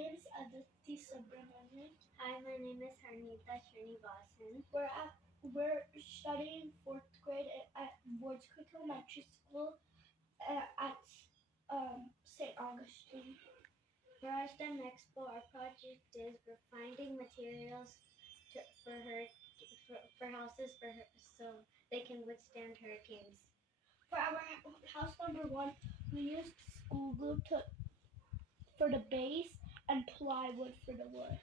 name is Aditi Subramanian. Hi, my name is Harini Srinivasan. We're studying 4th grade at Woods Creek Elementary School at St. Augustine. For our STEM Expo, our project is we're finding materials for houses so they can withstand hurricanes. For our house number 1, we used school glue for the base and plywood for the wood.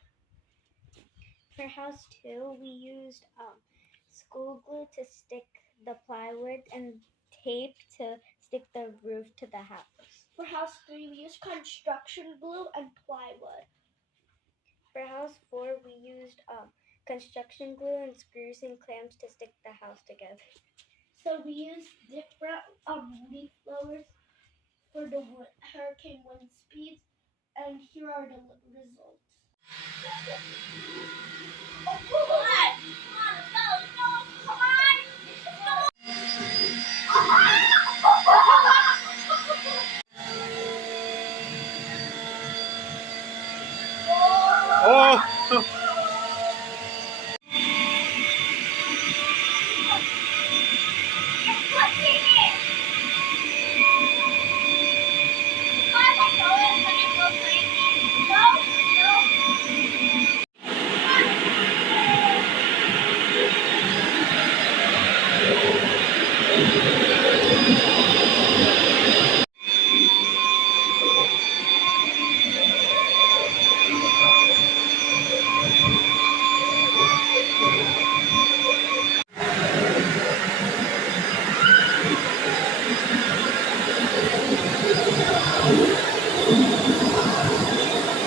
For house 2, we used school glue to stick the plywood and tape to stick the roof to the house. For house 3, we used construction glue and plywood. For house 4, we used construction glue and screws and clamps to stick the house together. So we used different leaf blowers for the hurricane wind speeds, and here are the results. Oh!